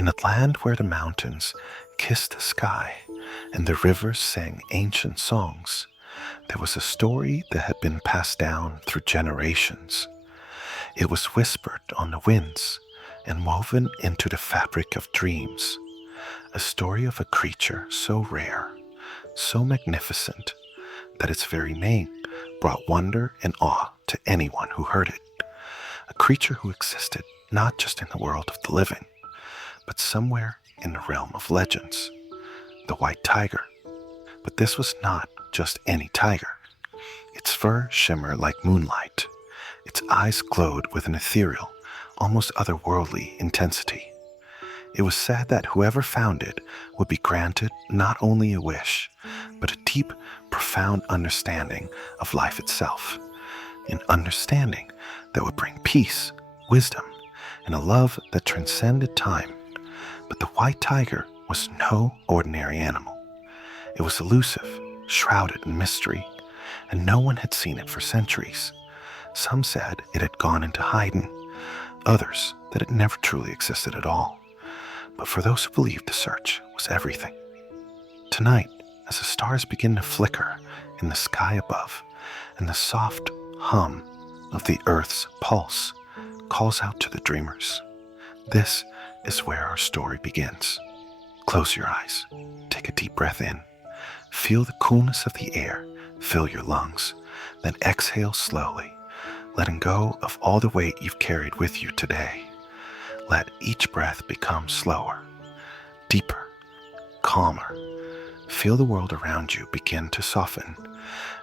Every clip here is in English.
In a land where the mountains kissed the sky and the rivers sang ancient songs, there was a story that had been passed down through generations. It was whispered on the winds and woven into the fabric of dreams, a story of a creature so rare, so magnificent, that its very name brought wonder and awe to anyone who heard it. A creature who existed not just in the world of the living, but somewhere in the realm of legends, the white tiger. But this was not just any tiger. Its fur shimmered like moonlight. Its eyes glowed with an ethereal, almost otherworldly intensity. It was said that whoever found it would be granted not only a wish, but a deep, profound understanding of life itself. An understanding that would bring peace, wisdom, and a love that transcended time. But the white tiger was no ordinary animal. It was elusive, shrouded in mystery, and no one had seen it for centuries. Some said it had gone into hiding, others that it never truly existed at all. But for those who believed, the search was everything. Tonight, as the stars begin to flicker in the sky above, and the soft hum of the earth's pulse calls out to the dreamers, this is where our story begins. Close your eyes, take a deep breath in, feel the coolness of the air fill your lungs, then exhale slowly, letting go of all the weight you've carried with you today. Let each breath become slower, deeper, calmer. Feel the world around you begin to soften,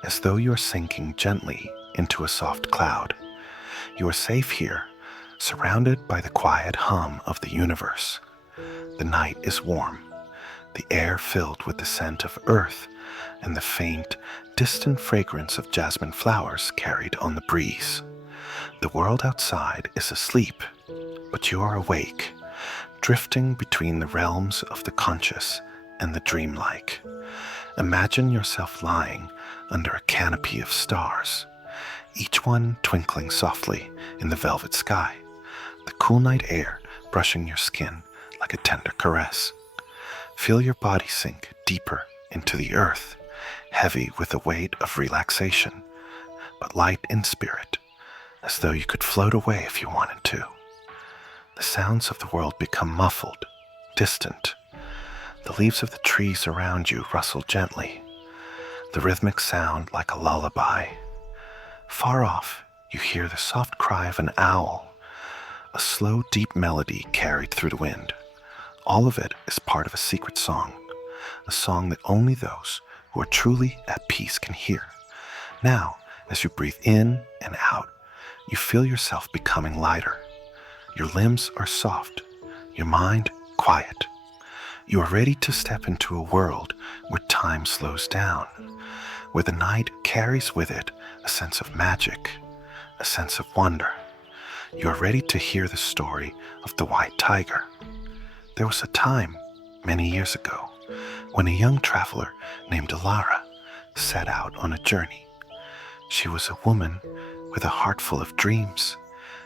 as though you are sinking gently into a soft cloud. You are safe here, surrounded by the quiet hum of the universe. The night is warm, the air filled with the scent of earth and the faint, distant fragrance of jasmine flowers carried on the breeze. The world outside is asleep, but you are awake, drifting between the realms of the conscious and the dreamlike. Imagine yourself lying under a canopy of stars, each one twinkling softly in the velvet sky, the cool night air brushing your skin like a tender caress. Feel your body sink deeper into the earth, heavy with the weight of relaxation, but light in spirit, as though you could float away if you wanted to. The sounds of the world become muffled, distant. The leaves of the trees around you rustle gently, the rhythmic sound like a lullaby. Far off, you hear the soft cry of an owl, a slow, deep melody carried through the wind. All of it is part of a secret song, a song that only those who are truly at peace can hear. Now, as you breathe in and out, you feel yourself becoming lighter. Your limbs are soft, your mind quiet. You are ready to step into a world where time slows down, where the night carries with it a sense of magic, a sense of wonder. You are ready to hear the story of the white tiger. There was a time, many years ago, when a young traveler named Alara set out on a journey. She was a woman with a heart full of dreams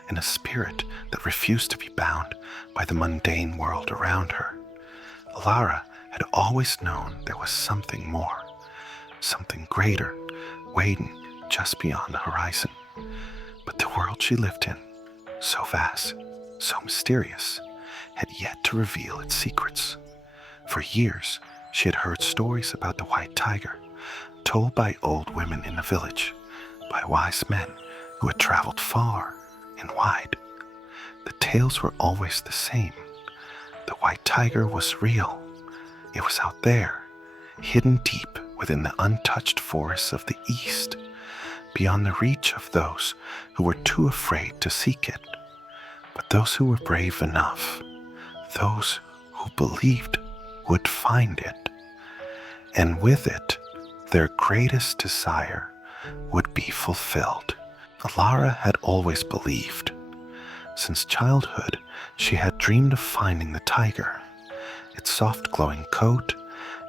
and a spirit that refused to be bound by the mundane world around her. Alara had always known there was something more, something greater, waiting just beyond the horizon. But the world she lived in, so vast, so mysterious, had yet to reveal its secrets. For years, she had heard stories about the white tiger, told by old women in the village, by wise men who had traveled far and wide. The tales were always the same. The white tiger was real. It was out there, hidden deep within the untouched forests of the East, beyond the reach of those who were too afraid to seek it. But those who were brave enough, those who believed, would find it. And with it, their greatest desire would be fulfilled. Alara had always believed. Since childhood, she had dreamed of finding the tiger, its soft glowing coat,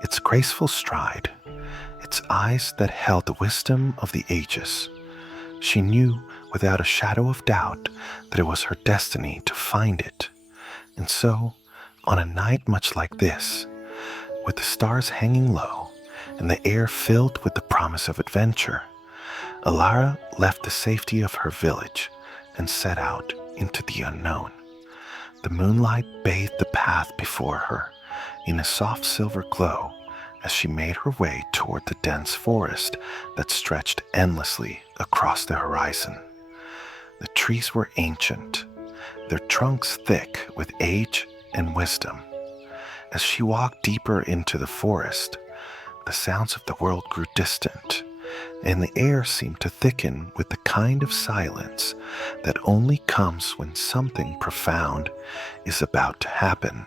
its graceful stride, its eyes that held the wisdom of the ages. She knew without a shadow of doubt that it was her destiny to find it. And so, On a night much like this, with the stars hanging low and the air filled with the promise of adventure, Alara left the safety of her village and set out into the unknown. The moonlight bathed the path before her in a soft silver glow as she made her way toward the dense forest that stretched endlessly across the horizon. The trees were ancient, their trunks thick with age and wisdom. As she walked deeper into the forest, the sounds of the world grew distant, and the air seemed to thicken with the kind of silence that only comes when something profound is about to happen.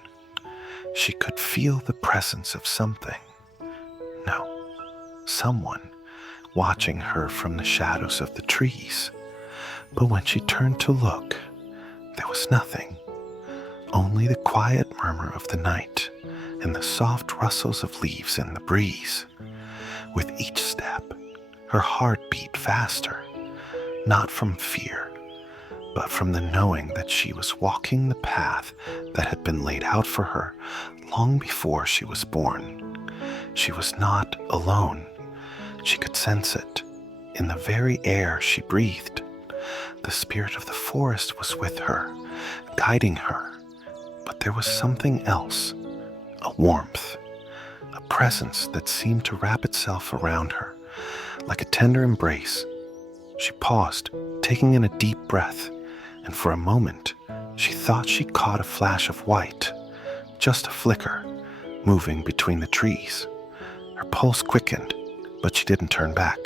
She could feel the presence of something. No, someone watching her from the shadows of the trees. But when she turned to look, there was nothing, only the quiet murmur of the night and the soft rustles of leaves in the breeze. With each step, her heart beat faster, not from fear, but from the knowing that she was walking the path that had been laid out for her long before she was born. She was not alone. She could sense it in the very air she breathed. The spirit of the forest was with her, guiding her. But there was something else, a warmth, a presence that seemed to wrap itself around her, like a tender embrace. She paused, taking in a deep breath, and for a moment she thought she caught a flash of white, just a flicker, moving between the trees. Her pulse quickened, but she didn't turn back.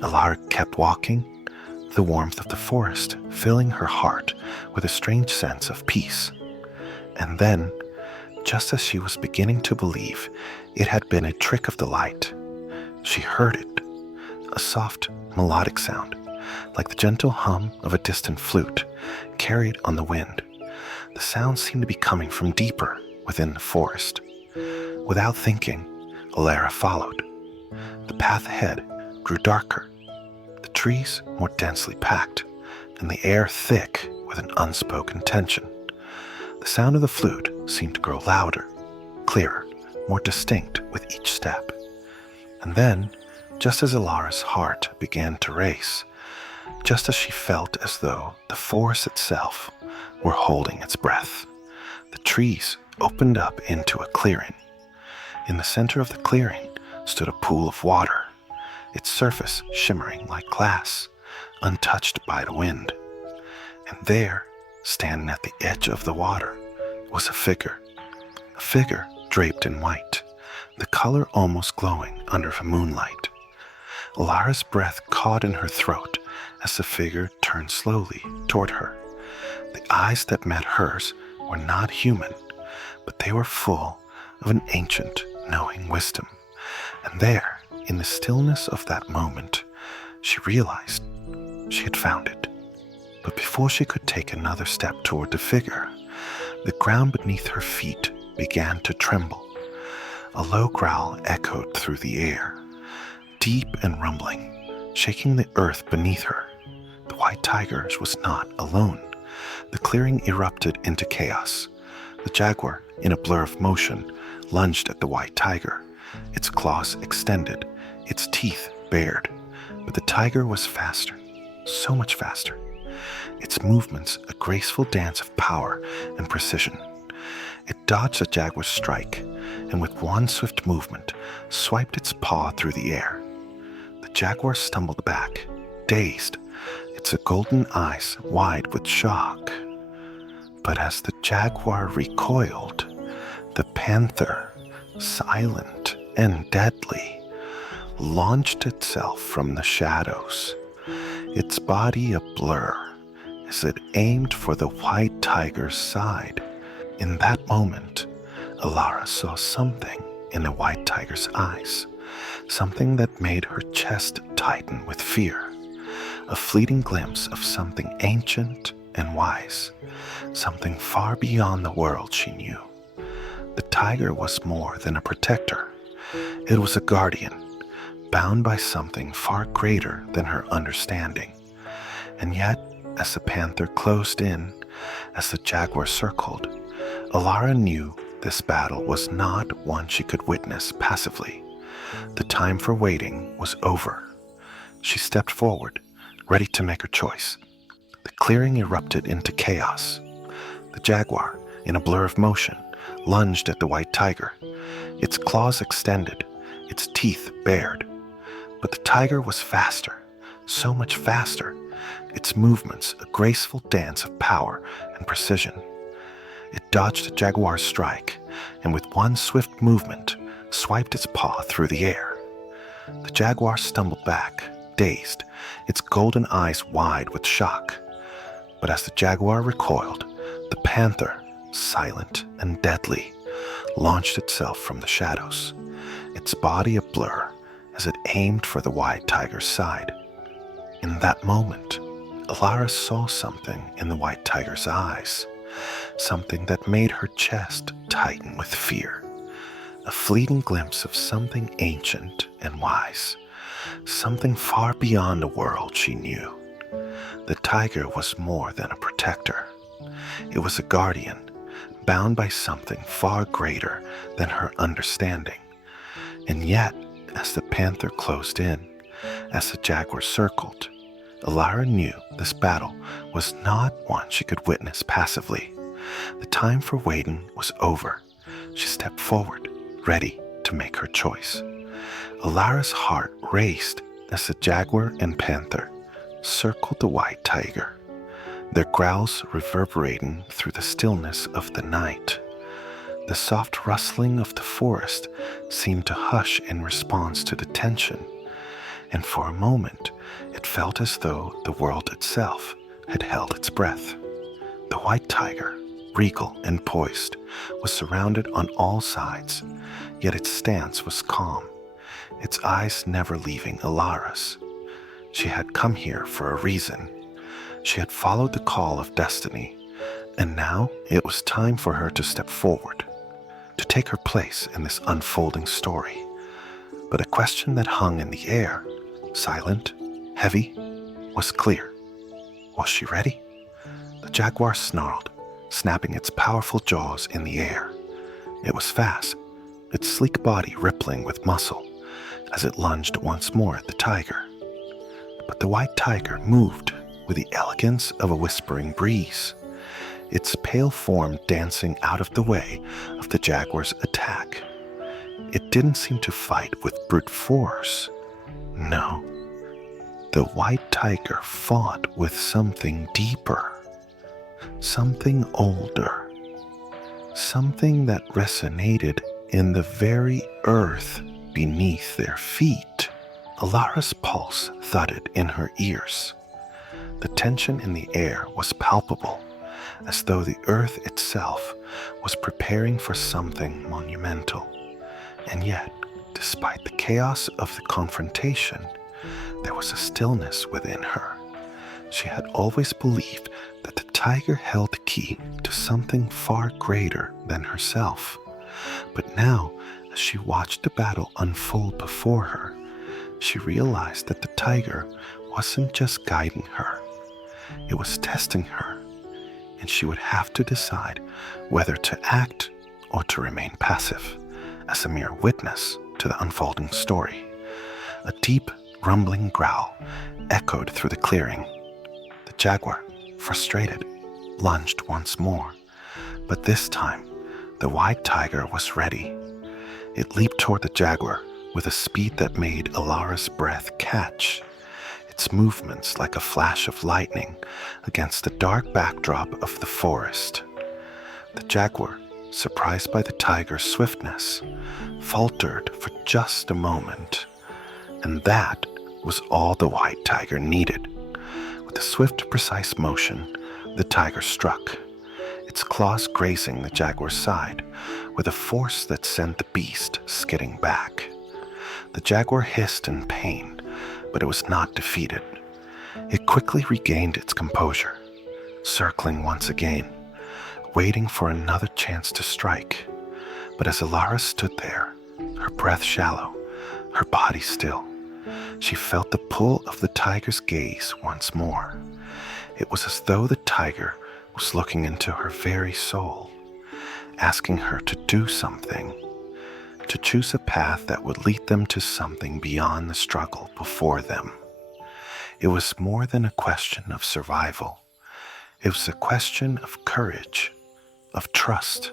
Alara kept walking, the warmth of the forest filling her heart with a strange sense of peace. And then, just as she was beginning to believe it had been a trick of the light, she heard it, a soft, melodic sound, like the gentle hum of a distant flute, carried on the wind. The sound seemed to be coming from deeper within the forest. Without thinking, Alara followed. The path ahead grew darker, the trees more densely packed, and the air thick with an unspoken tension. The sound of the flute seemed to grow louder, clearer, more distinct with each step. And then, just as Alara's heart began to race, just as she felt as though the forest itself were holding its breath, the trees opened up into a clearing. In the center of the clearing stood a pool of water, its surface shimmering like glass, untouched by the wind. And there, standing at the edge of the water, was a figure draped in white, the color almost glowing under the moonlight. Alara's breath caught in her throat as the figure turned slowly toward her. The eyes that met hers were not human, but they were full of an ancient, knowing wisdom. And there, in the stillness of that moment, she realized she had found it. But before she could take another step toward the figure, the ground beneath her feet began to tremble. A low growl echoed through the air, deep and rumbling, shaking the earth beneath her. The white tiger was not alone. The clearing erupted into chaos. The jaguar, in a blur of motion, lunged at the white tiger, its claws extended, its teeth bared. But the tiger was faster, so much faster. Its movements a graceful dance of power and precision. It dodged the jaguar's strike, and with one swift movement, swiped its paw through the air. The jaguar stumbled back, dazed, its golden eyes wide with shock. But as the jaguar recoiled, the panther, silent and deadly, launched itself from the shadows, its body a blur as it aimed for the white tiger's side. In that moment, Alara saw something in the white tiger's eyes, something that made her chest tighten with fear, a fleeting glimpse of something ancient and wise, something far beyond the world she knew. The tiger was more than a protector. It was a guardian, bound by something far greater than her understanding. And yet, as the panther closed in, as the jaguar circled, Alara knew this battle was not one she could witness passively. The time for waiting was over. She stepped forward, ready to make her choice. The clearing erupted into chaos. The jaguar, in a blur of motion, lunged at the white tiger. Its claws extended, its teeth bared. But the tiger was faster, so much faster, its movements a graceful dance of power and precision. It dodged the jaguar's strike, and with one swift movement, swiped its paw through the air. The jaguar stumbled back, dazed, its golden eyes wide with shock. But as the jaguar recoiled, the panther, silent and deadly, launched itself from the shadows, its body a blur as it aimed for the white tiger's side. In that moment, Alara saw something in the white tiger's eyes, something that made her chest tighten with fear. A fleeting glimpse of something ancient and wise, something far beyond a world she knew. The tiger was more than a protector. It was a guardian, bound by something far greater than her understanding. And yet, as the panther closed in, as the jaguar circled, Alara knew this battle was not one she could witness passively. The time for waiting was over. She stepped forward, ready to make her choice. Alara's heart raced as the jaguar and panther circled the white tiger, their growls reverberating through the stillness of the night. The soft rustling of the forest seemed to hush in response to the tension, and for a moment it felt as though the world itself had held its breath. The white tiger, regal and poised, was surrounded on all sides, yet its stance was calm, its eyes never leaving Alara's. She had come here for a reason. She had followed the call of destiny, and now it was time for her to step forward, to take her place in this unfolding story. But a question that hung in the air, silent, heavy, was clear. Was she ready? The jaguar snarled, snapping its powerful jaws in the air. It was fast, its sleek body rippling with muscle as it lunged once more at the tiger. But the white tiger moved with the elegance of a whispering breeze, its pale form dancing out of the way of the jaguar's attack. It didn't seem to fight with brute force. No, the white tiger fought with something deeper, something older, something that resonated in the very earth beneath their feet. Alara's pulse thudded in her ears. The tension in the air was palpable, as though the earth itself was preparing for something monumental. And yet, despite the chaos of the confrontation, there was a stillness within her. She had always believed that the tiger held the key to something far greater than herself. But now, as she watched the battle unfold before her, she realized that the tiger wasn't just guiding her. It was testing her, and she would have to decide whether to act or to remain passive, as a mere witness to the unfolding story. A deep, rumbling growl echoed through the clearing. The jaguar, frustrated, lunged once more, but this time the white tiger was ready. It leaped toward the jaguar with a speed that made Alara's breath catch, its movements like a flash of lightning against the dark backdrop of the forest. The jaguar, surprised by the tiger's swiftness, faltered for just a moment, and that was all the white tiger needed. With a swift, precise motion, the tiger struck, its claws grazing the jaguar's side with a force that sent the beast skidding back. The jaguar hissed in pain, but it was not defeated. It quickly regained its composure, circling once again, waiting for another chance to strike. But as Alara stood there, her breath shallow, her body still, she felt the pull of the tiger's gaze once more. It was as though the tiger was looking into her very soul. asking her to do something, to choose a path that would lead them to something beyond the struggle before them. It was more than a question of survival. It was a question of courage, of trust.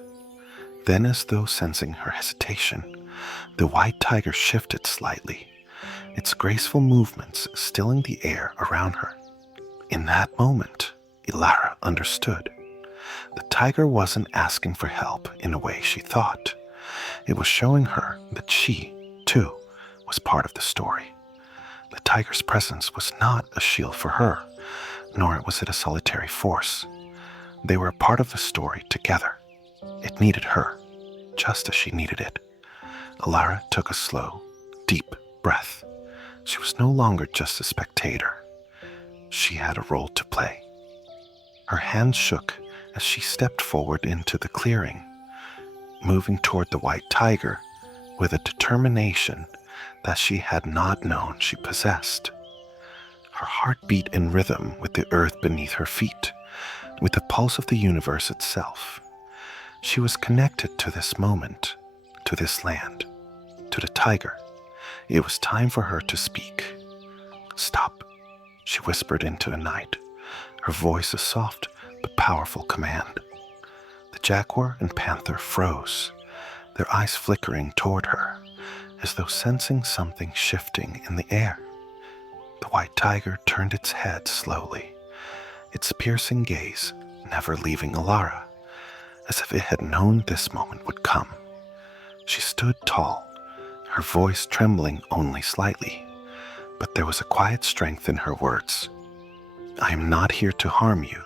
Then, as though sensing her hesitation, the white tiger shifted slightly, its graceful movements stilling the air around her. In that moment, Ilara understood. The tiger wasn't asking for help in a way she thought. It was showing her that she, too, was part of the story. The tiger's presence was not a shield for her, nor was it a solitary force. They were a part of the story together. It needed her, just as she needed it. Ilara took a slow, deep breath. She was no longer just a spectator. She had a role to play. Her hands shook as she stepped forward into the clearing, moving toward the white tiger with a determination that she had not known she possessed. Her heart beat in rhythm with the earth beneath her feet, with the pulse of the universe itself. She was connected to this moment, to this land, to the tiger. It was time for her to speak. "Stop," she whispered into the night, her voice a soft but powerful command. The jaguar and panther froze, their eyes flickering toward her, as though sensing something shifting in the air. The white tiger turned its head slowly, its piercing gaze never leaving Ilara, as if it had known this moment would come. She stood tall, her voice trembling only slightly, but there was a quiet strength in her words. "I am not here to harm you."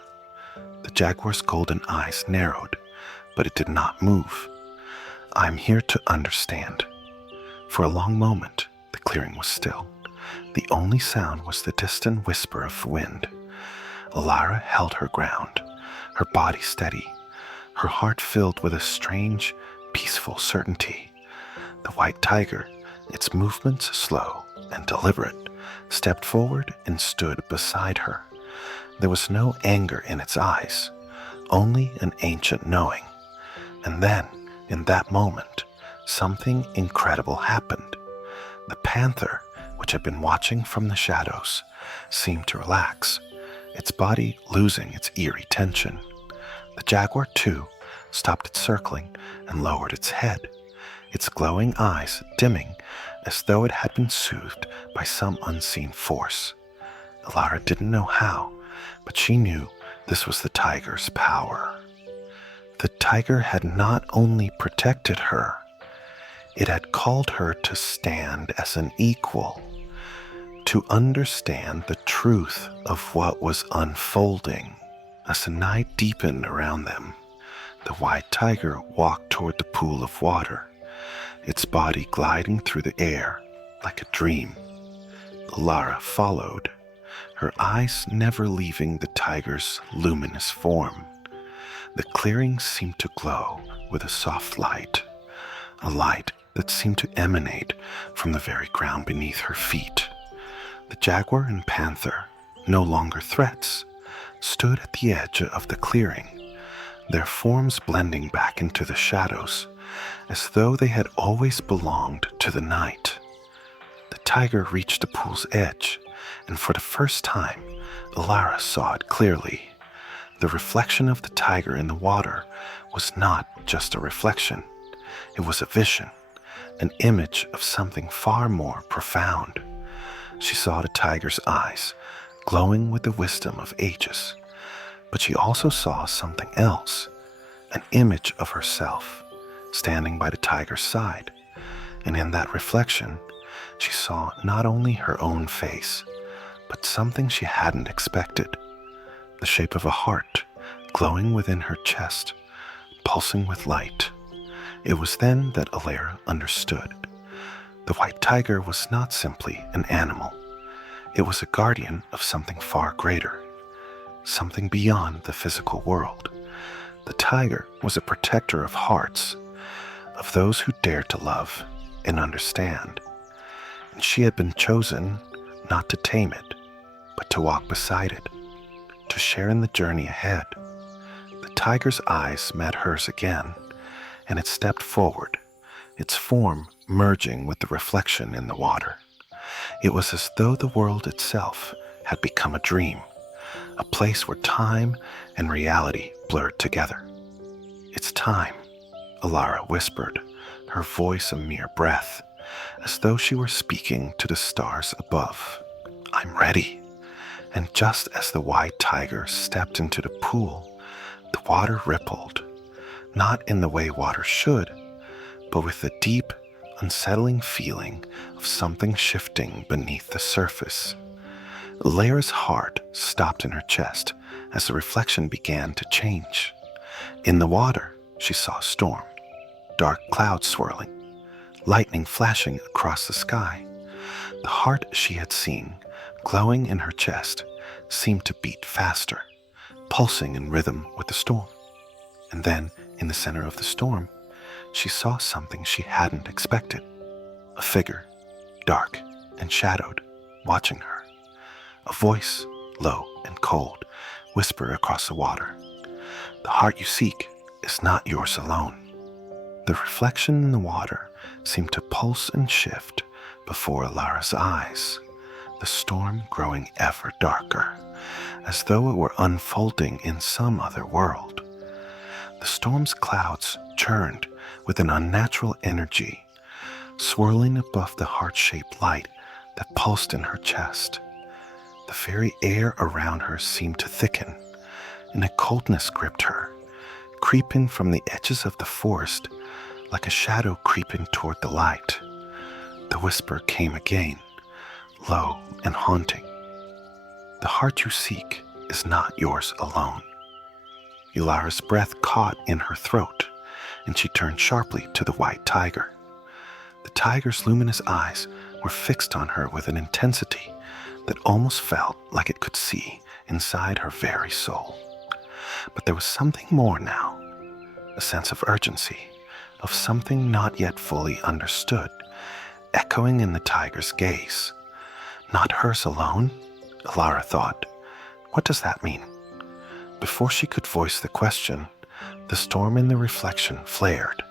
The jaguar's golden eyes narrowed, but it did not move. "I am here to understand." For a long moment, the clearing was still. The only sound was the distant whisper of wind. Ilara held her ground, her body steady, her heart filled with a strange, peaceful certainty. The white tiger, its movements slow and deliberate, stepped forward and stood beside her. There was no anger in its eyes, only an ancient knowing. And then, in that moment, something incredible happened. The panther, which had been watching from the shadows, seemed to relax, its body losing its eerie tension. The jaguar, too, stopped its circling and lowered its head, its glowing eyes dimming as though it had been soothed by some unseen force. Ilara didn't know how, but she knew this was the tiger's power. The tiger had not only protected her, it had called her to stand as an equal, to understand the truth of what was unfolding. As the night deepened around them, the white tiger walked toward the pool of water, its body gliding through the air like a dream. Ilara followed, her eyes never leaving the tiger's luminous form. The clearing seemed to glow with a soft light, a light that seemed to emanate from the very ground beneath her feet. The jaguar and panther, no longer threats, stood at the edge of the clearing, their forms blending back into the shadows, as though they had always belonged to the night. The tiger reached the pool's edge, and for the first time, Ilara saw it clearly. The reflection of the tiger in the water was not just a reflection. It was a vision, an image of something far more profound. She saw the tiger's eyes, glowing with the wisdom of ages, but she also saw something else, an image of herself, standing by the tiger's side. And in that reflection, she saw not only her own face, but something she hadn't expected. The shape of a heart, glowing within her chest, pulsing with light. It was then that Ilara understood. The white tiger was not simply an animal. It was a guardian of something far greater, something beyond the physical world. The tiger was a protector of hearts, of those who dared to love and understand. And she had been chosen not to tame it, but to walk beside it, to share in the journey ahead. The tiger's eyes met hers again, and it stepped forward, its form merging with the reflection in the water. It was as though the world itself had become a dream, a place where time and reality blurred together. "It's time," Alara whispered, her voice a mere breath, as though she were speaking to the stars above. "I'm ready." And just as the white tiger stepped into the pool, the water rippled, not in the way water should, but with the deep, unsettling feeling of something shifting beneath the surface. Alara's heart stopped in her chest as the reflection began to change. In the water, she saw a storm, dark clouds swirling, lightning flashing across the sky. The heart she had seen, glowing in her chest, seemed to beat faster, pulsing in rhythm with the storm. And then, in the center of the storm, she saw something she hadn't expected. A figure, dark and shadowed, watching her. A voice, low and cold, whispered across the water. "The heart you seek is not yours alone." The reflection in the water seemed to pulse and shift before Alara's eyes, the storm growing ever darker, as though it were unfolding in some other world. The storm's clouds churned with an unnatural energy, swirling above the heart-shaped light that pulsed in her chest. The very air around her seemed to thicken, and a coldness gripped her, creeping from the edges of the forest like a shadow creeping toward the light. The whisper came again, low and haunting. "The heart you seek is not yours alone." Alara's breath caught in her throat, and she turned sharply to the white tiger. The tiger's luminous eyes were fixed on her with an intensity that almost felt like it could see inside her very soul. But there was something more now, a sense of urgency, of something not yet fully understood, echoing in the tiger's gaze. Not hers alone, Alara thought. What does that mean? Before she could voice the question, the storm in the reflection flared,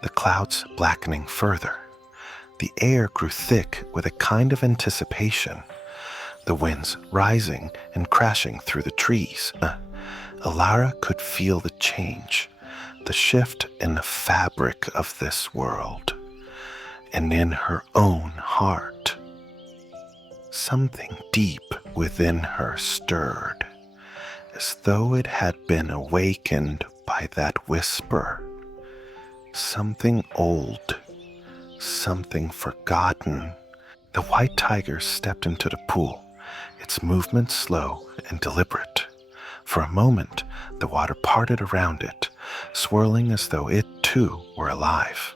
the clouds blackening further. The air grew thick with a kind of anticipation, the winds rising and crashing through the trees. Alara could feel the change, the shift in the fabric of this world, and in her own heart. Something deep within her stirred, as though it had been awakened by that whisper. Something old, something forgotten. The white tiger stepped into the pool, its movement slow and deliberate. For a moment, the water parted around it, swirling as though it too were alive.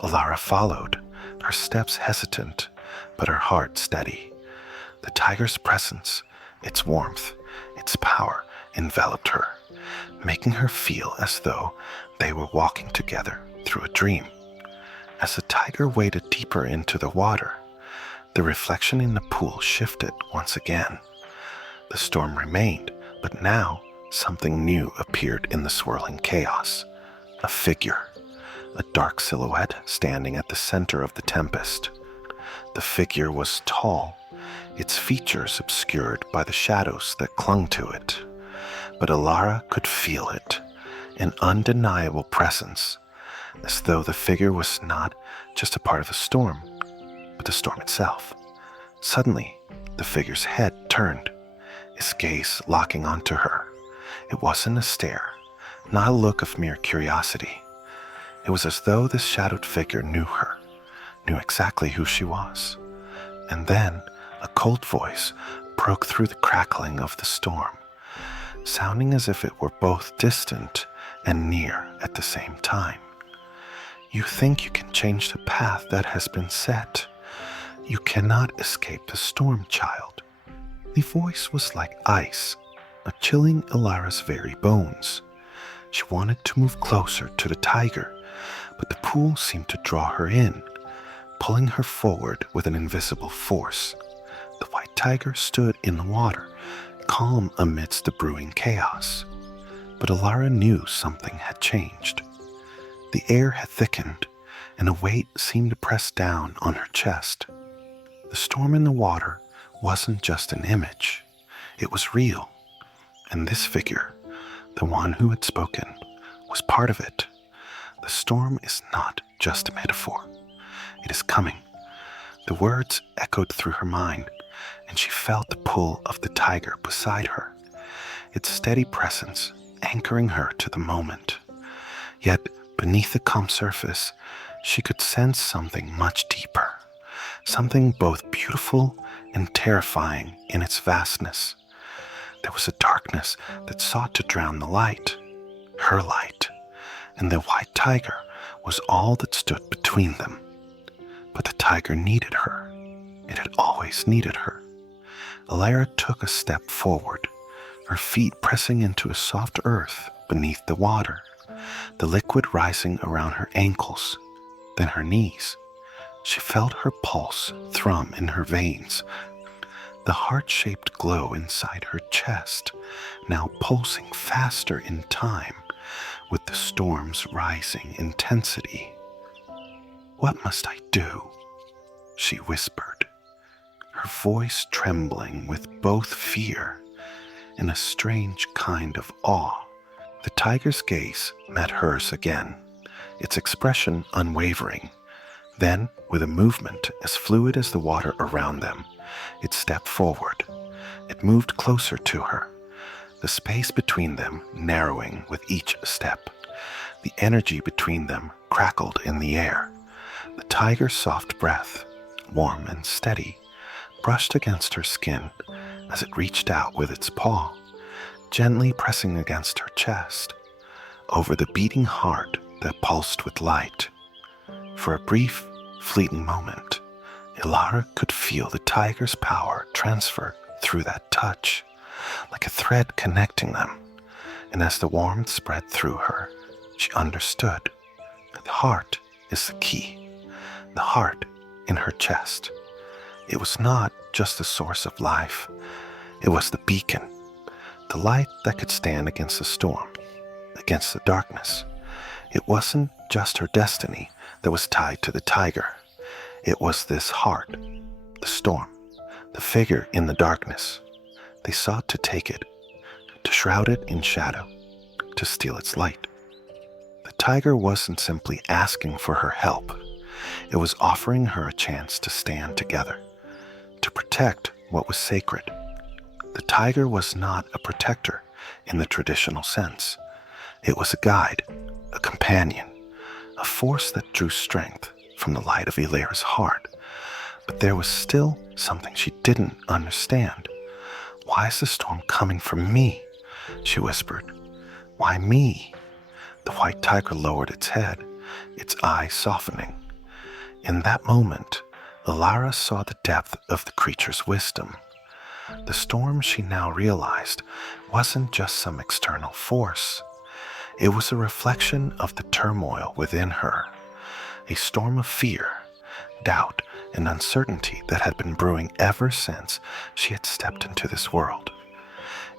Alara followed, her steps hesitant, but her heart steady. The tiger's presence, its warmth, its power enveloped her, making her feel as though they were walking together through a dream. As the tiger waded deeper into the water, the reflection in the pool shifted once again. The storm remained, but now something new appeared in the swirling chaos. A figure, a dark silhouette standing at the center of the tempest. The figure was tall, its features obscured by the shadows that clung to it. But Alara could feel it, an undeniable presence, as though the figure was not just a part of the storm, but the storm itself. Suddenly, the figure's head turned, its gaze locking onto her. It wasn't a stare, not a look of mere curiosity. It was as though this shadowed figure knew her, knew exactly who she was. And then a cold voice broke through the crackling of the storm, sounding as if it were both distant and near at the same time. "You think you can change the path that has been set. You cannot escape the storm, child." The voice was like ice, a chilling Alara's very bones. She wanted to move closer to the tiger, but the pool seemed to draw her in, pulling her forward with an invisible force. The white tiger stood in the water, calm amidst the brewing chaos. But Alara knew something had changed. The air had thickened, and a weight seemed to press down on her chest. The storm in the water wasn't just an image, it was real, and this figure, the one who had spoken, was part of it. The storm is not just a metaphor. It is coming. The words echoed through her mind, and she felt the pull of the tiger beside her, its steady presence anchoring her to the moment. Yet, beneath the calm surface, she could sense something much deeper, something both beautiful and terrifying in its vastness. There was a darkness that sought to drown the light, her light, and the white tiger was all that stood between them. But the tiger needed her. It had always needed her. Alara took a step forward, her feet pressing into a soft earth beneath the water, the liquid rising around her ankles, then her knees. She felt her pulse thrum in her veins, the heart-shaped glow inside her chest, now pulsing faster in time with the storm's rising intensity. "What must I do?" she whispered, her voice trembling with both fear and a strange kind of awe. The tiger's gaze met hers again, its expression unwavering. Then, with a movement as fluid as the water around them, it stepped forward. It moved closer to her, the space between them narrowing with each step. The energy between them crackled in the air. The tiger's soft breath, warm and steady, brushed against her skin as it reached out with its paw, gently pressing against her chest, over the beating heart that pulsed with light. For a brief, fleeting moment, Alara could feel the tiger's power transfer through that touch, like a thread connecting them, and as the warmth spread through her, she understood that the heart is the key, the heart in her chest. It was not just the source of life, it was the beacon, the light that could stand against the storm, against the darkness. It wasn't just her destiny that was tied to the tiger. It was this heart, the storm, the figure in the darkness. They sought to take it, to shroud it in shadow, to steal its light. The tiger wasn't simply asking for her help. It was offering her a chance to stand together, to protect what was sacred. The tiger was not a protector in the traditional sense. It was a guide, a companion, a force that drew strength from the light of Alara's heart. But there was still something she didn't understand. "Why is the storm coming from me?" she whispered. "Why me?" The white tiger lowered its head, its eyes softening. In that moment, Alara saw the depth of the creature's wisdom. The storm, she now realized, wasn't just some external force. It was a reflection of the turmoil within her, a storm of fear, doubt, and uncertainty that had been brewing ever since she had stepped into this world.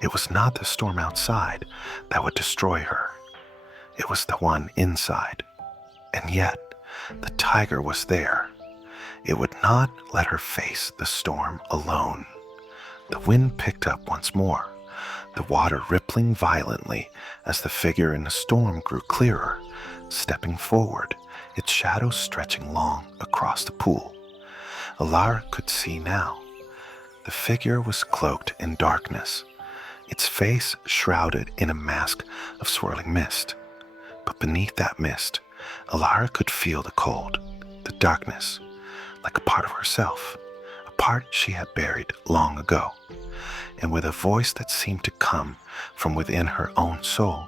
It was not the storm outside that would destroy her. It was the one inside. And yet, the tiger was there. It would not let her face the storm alone. The wind picked up once more, the water rippling violently as the figure in the storm grew clearer, stepping forward, its shadow stretching long across the pool. Alara could see now. The figure was cloaked in darkness, its face shrouded in a mask of swirling mist. But beneath that mist, Alara could feel the cold, the darkness, like a part of herself, a part she had buried long ago. And with a voice that seemed to come from within her own soul,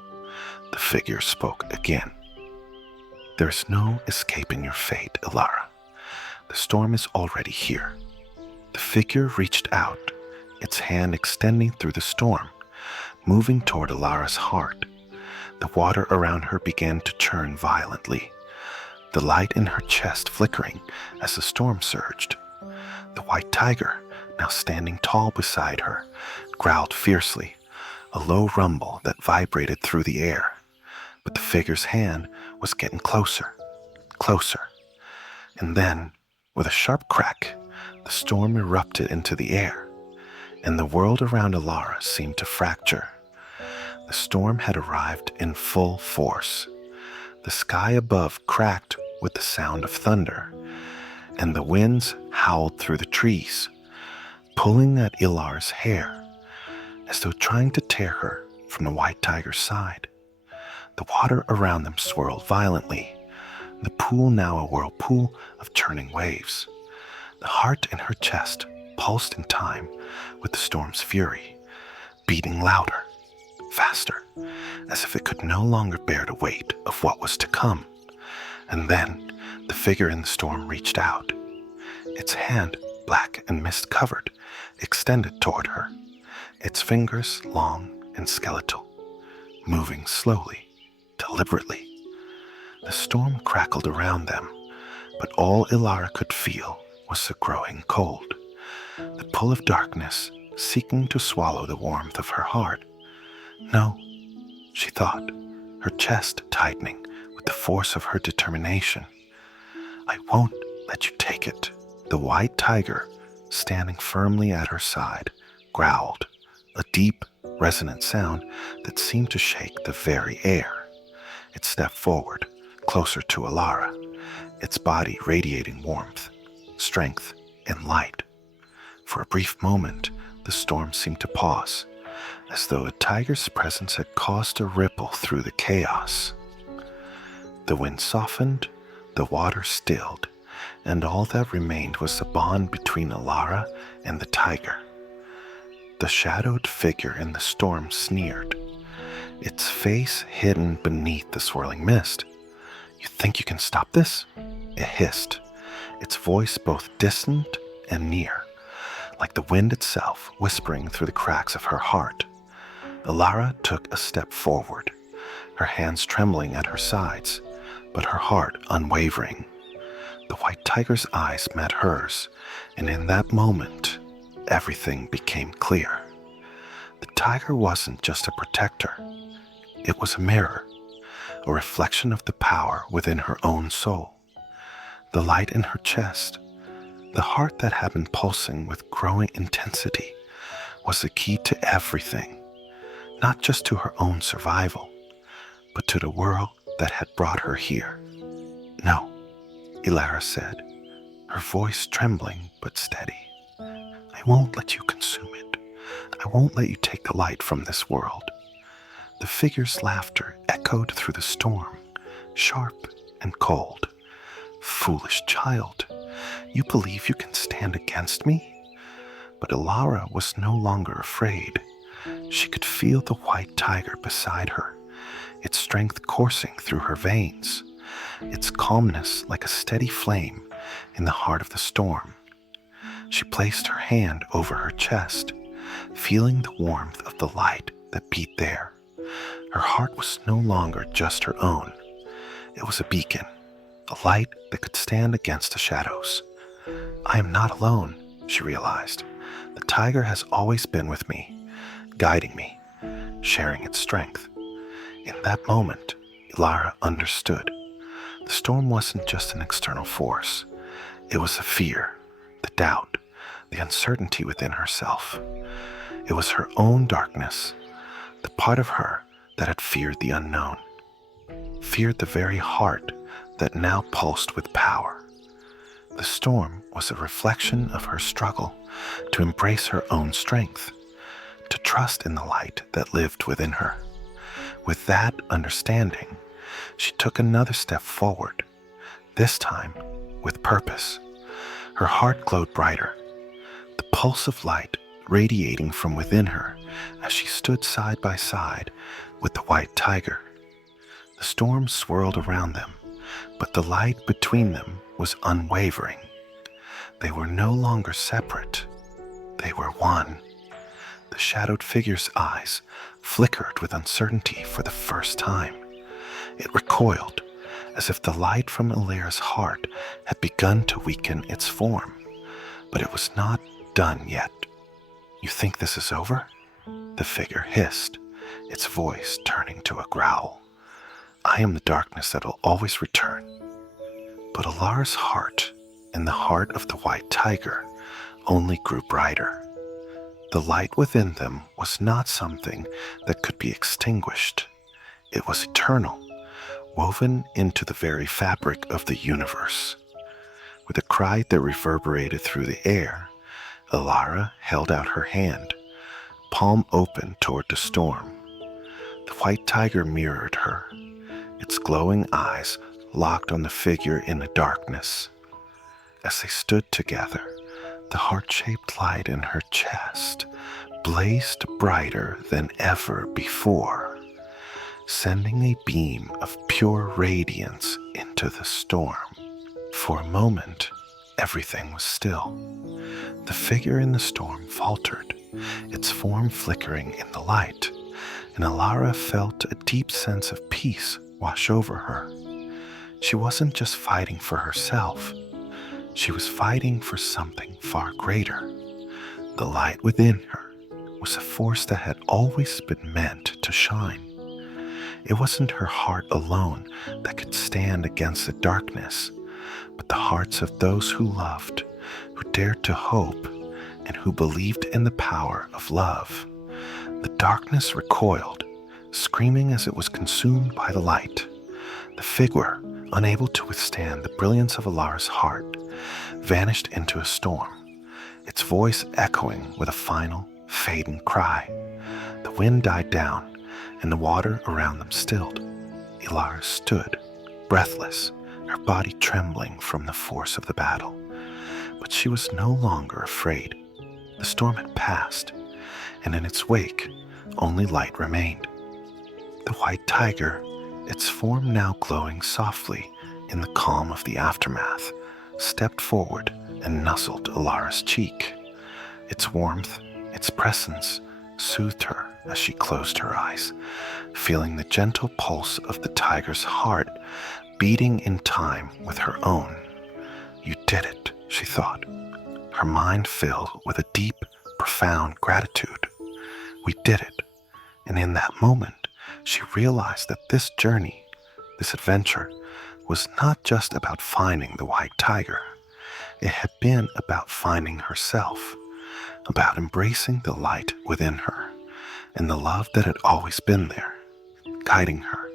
the figure spoke again. "There is no escaping your fate, Alara. The storm is already here." The figure reached out, its hand extending through the storm, moving toward Alara's heart. The water around her began to churn violently, the light in her chest flickering as the storm surged. The white tiger, now standing tall beside her, growled fiercely, a low rumble that vibrated through the air. But the figure's hand was getting closer, closer. And then, with a sharp crack, the storm erupted into the air, and the world around Alara seemed to fracture. The storm had arrived in full force. The sky above cracked with the sound of thunder, and the winds howled through the trees, pulling at Ilara's hair, as though trying to tear her from the white tiger's side. The water around them swirled violently, the pool now a whirlpool of churning waves. The heart in her chest pulsed in time with the storm's fury, beating louder, faster, as if it could no longer bear the weight of what was to come. And then the figure in the storm reached out. Its hand, black and mist-covered, extended toward her, its fingers long and skeletal, moving slowly, deliberately. The storm crackled around them, but all Ilara could feel was the growing cold, the pull of darkness seeking to swallow the warmth of her heart. No, she thought, her chest tightening with the force of her determination. I won't let you take it. The white tiger, standing firmly at her side, growled, a deep, resonant sound that seemed to shake the very air. It stepped forward, closer to Alara, its body radiating warmth, strength, and light. For a brief moment, the storm seemed to pause, as though a tiger's presence had caused a ripple through the chaos. The wind softened, the water stilled, and all that remained was the bond between Alara and the tiger. The shadowed figure in the storm sneered, its face hidden beneath the swirling mist. You think you can stop this? It hissed, its voice both distant and near, like the wind itself whispering through the cracks of her heart. Alara took a step forward, her hands trembling at her sides, but her heart unwavering. The white tiger's eyes met hers, and in that moment, everything became clear. The tiger wasn't just a protector. It was a mirror, a reflection of the power within her own soul. The light in her chest, the heart that had been pulsing with growing intensity, was the key to everything, not just to her own survival, but to the world that had brought her here. No, Ilara said, her voice trembling but steady. I won't let you consume it. I won't let you take the light from this world. The figure's laughter echoed through the storm, sharp and cold. Foolish child, you believe you can stand against me? But Ilara was no longer afraid. She could feel the white tiger beside her, its strength coursing through her veins, its calmness like a steady flame in the heart of the storm. She placed her hand over her chest, feeling the warmth of the light that beat there. Her heart was no longer just her own. It was a beacon, a light that could stand against the shadows. I am not alone, she realized. The tiger has always been with me, guiding me, sharing its strength. In that moment, Ilara understood. The storm wasn't just an external force. It was the fear, the doubt, the uncertainty within herself. It was her own darkness, the part of her that had feared the unknown, feared the very heart that now pulsed with power. The storm was a reflection of her struggle to embrace her own strength, to trust in the light that lived within her. With that understanding, she took another step forward, this time with purpose. Her heart glowed brighter, the pulse of light radiating from within her as she stood side by side with the white tiger. The storm swirled around them, but the light between them was unwavering. They were no longer separate. They were one. The shadowed figure's eyes flickered with uncertainty for the first time. It recoiled, as if the light from Ilara's heart had begun to weaken its form. But it was not done yet. You think this is over? The figure hissed, its voice turning to a growl. I am the darkness that will always return. But Alara's heart and the heart of the white tiger only grew brighter. The light within them was not something that could be extinguished. It was eternal, woven into the very fabric of the universe. With a cry that reverberated through the air, Alara held out her hand, palm open toward the storm. The white tiger mirrored her, its glowing eyes locked on the figure in the darkness. As they stood together, the heart-shaped light in her chest blazed brighter than ever before, sending a beam of pure radiance into the storm. For a moment, everything was still. The figure in the storm faltered, its form flickering in the light, and Alara felt a deep sense of peace wash over her. She wasn't just fighting for herself. She was fighting for something far greater. The light within her was a force that had always been meant to shine. It wasn't her heart alone that could stand against the darkness, but the hearts of those who loved, who dared to hope, and who believed in the power of love. The darkness recoiled, screaming as it was consumed by the light. The figure, unable to withstand the brilliance of Alara's heart, vanished into a storm, its voice echoing with a final, fading cry. The wind died down, and the water around them stilled. Alara stood, breathless, her body trembling from the force of the battle. But she was no longer afraid. The storm had passed, and in its wake, only light remained. The white tiger, its form now glowing softly in the calm of the aftermath, stepped forward and nuzzled Alara's cheek. Its warmth, its presence, soothed her as she closed her eyes, feeling the gentle pulse of the tiger's heart beating in time with her own. You did it, she thought, her mind filled with a deep, profound gratitude. We did it, and in that moment, she realized that this journey, this adventure, was not just about finding the white tiger. It had been about finding herself, about embracing the light within her, and the love that had always been there, guiding her.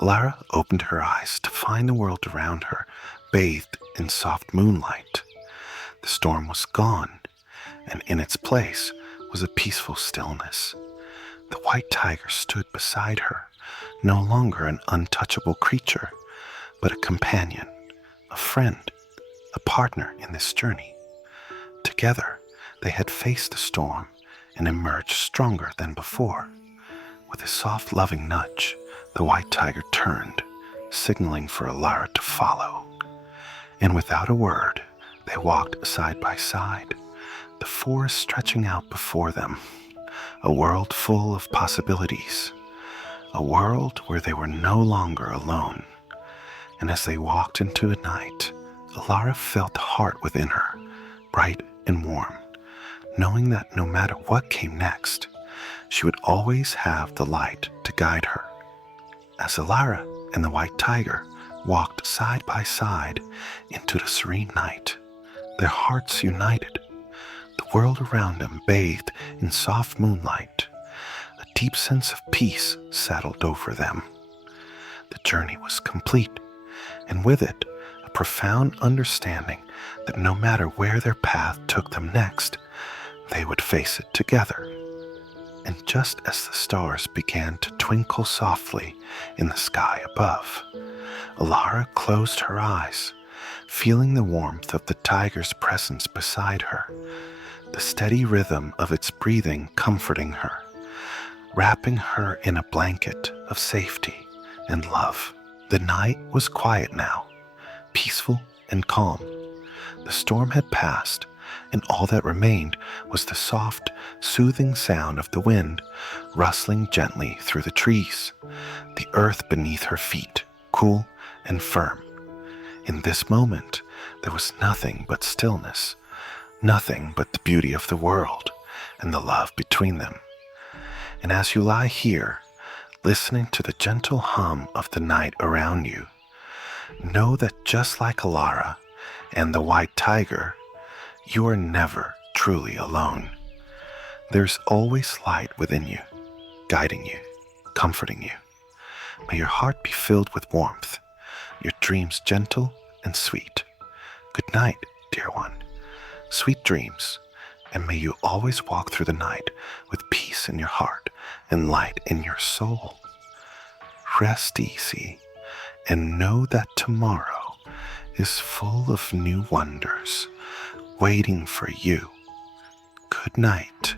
Alara opened her eyes to find the world around her bathed in soft moonlight. The storm was gone, and in its place was a peaceful stillness. The white tiger stood beside her, no longer an untouchable creature, but a companion, a friend, a partner in this journey. Together, they had faced the storm and emerged stronger than before. With a soft, loving nudge, the white tiger turned, signaling for Alara to follow. And without a word, they walked side by side, the forest stretching out before them, a world full of possibilities, a world where they were no longer alone. And as they walked into the night, Alara felt the heart within her, bright and warm, knowing that no matter what came next, she would always have the light to guide her. As Alara and the white tiger walked side by side into the serene night, their hearts united. The world around them bathed in soft moonlight. A deep sense of peace settled over them. The journey was complete, and with it, a profound understanding that no matter where their path took them next, they would face it together. And just as the stars began to twinkle softly in the sky above, Alara closed her eyes, feeling the warmth of the tiger's presence beside her, the steady rhythm of its breathing comforting her, wrapping her in a blanket of safety and love. The night was quiet now, peaceful and calm. The storm had passed, and all that remained was the soft, soothing sound of the wind rustling gently through the trees, the earth beneath her feet, cool and firm. In this moment, there was nothing but stillness, nothing but the beauty of the world and the love between them. And as you lie here, listening to the gentle hum of the night around you. Know that just like Alara and the white tiger, you are never truly alone. There's always light within you, guiding you, comforting you. May your heart be filled with warmth, your dreams gentle and sweet. Good night, dear one. Sweet dreams, and may you always walk through the night with peace in your heart and light in your soul. Rest easy and know that tomorrow is full of new wonders waiting for you. Good night.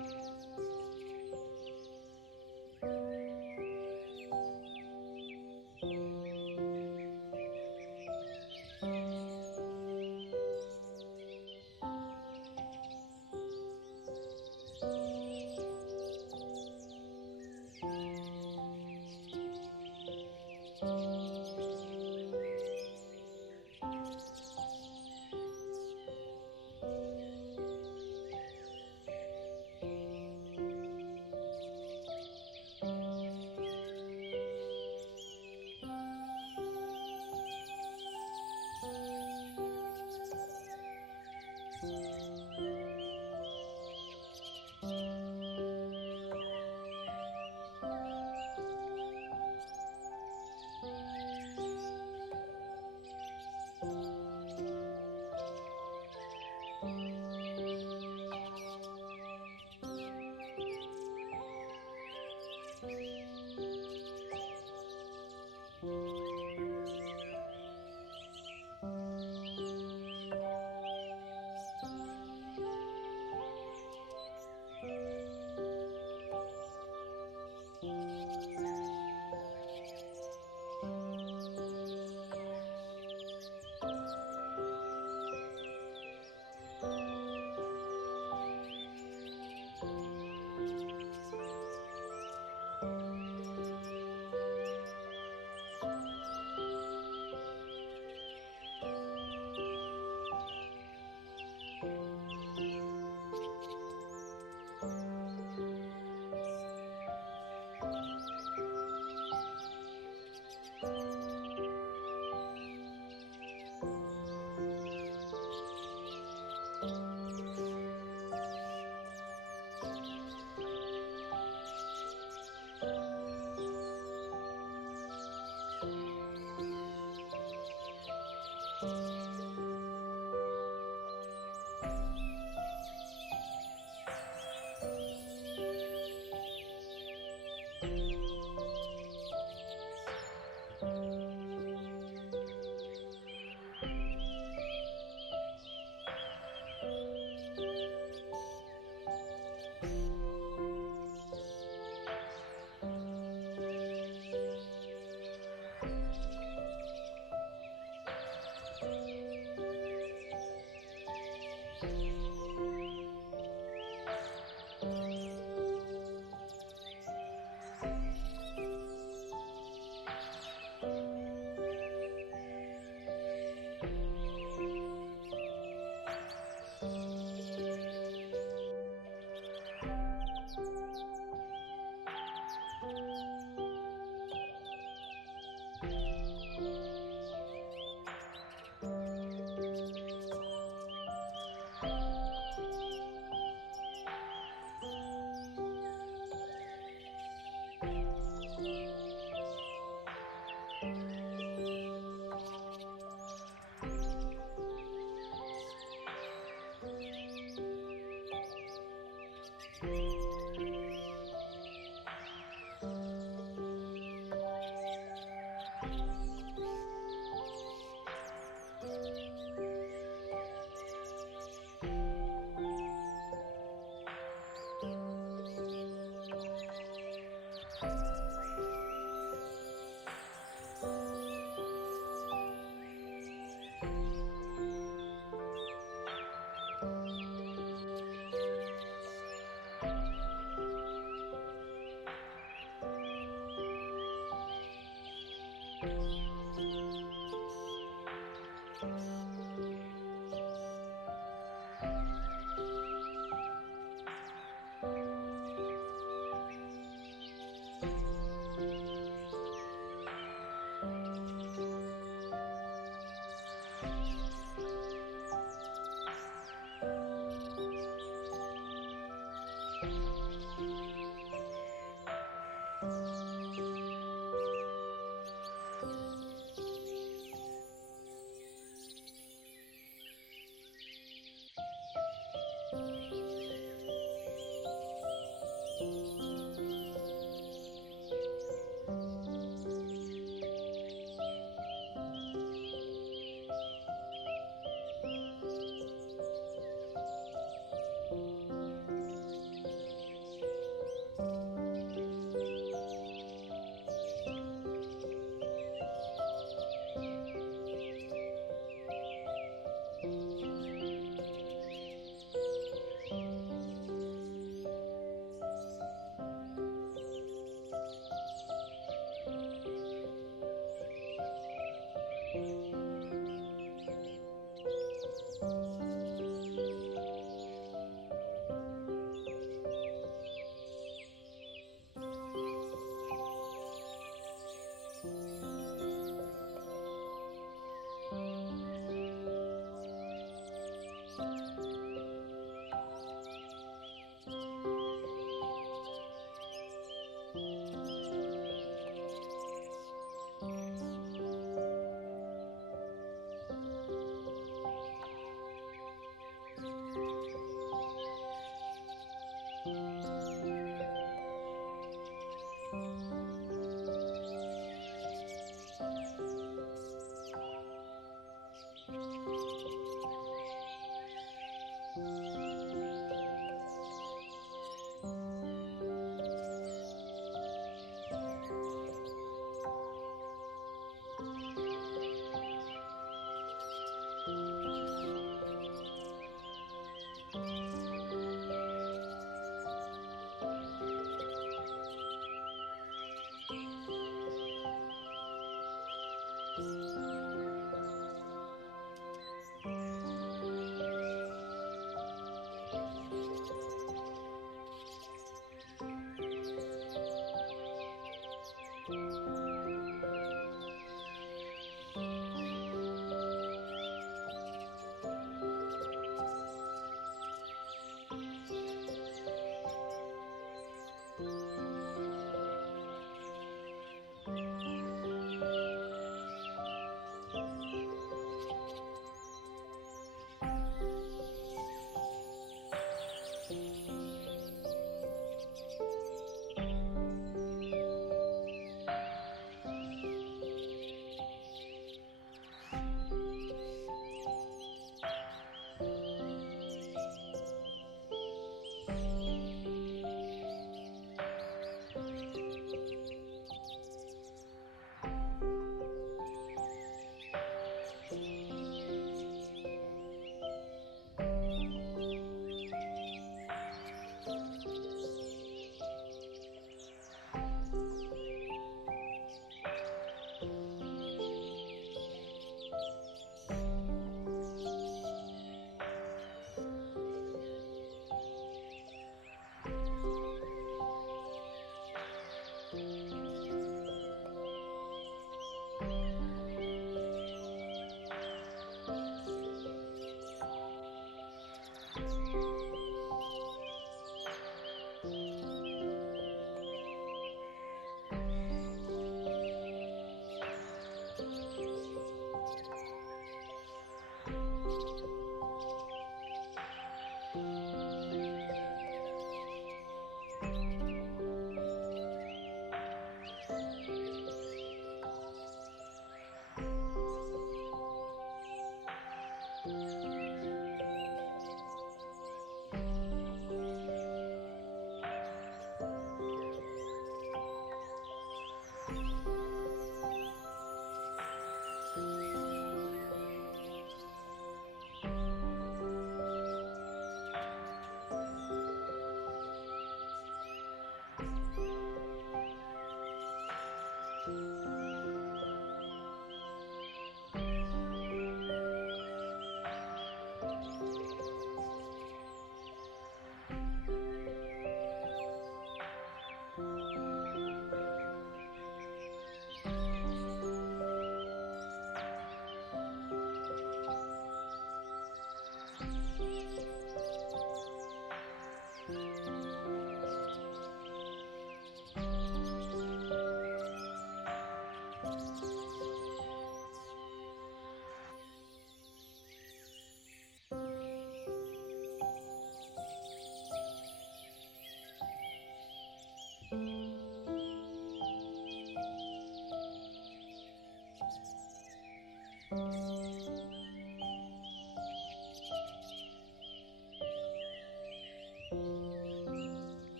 you.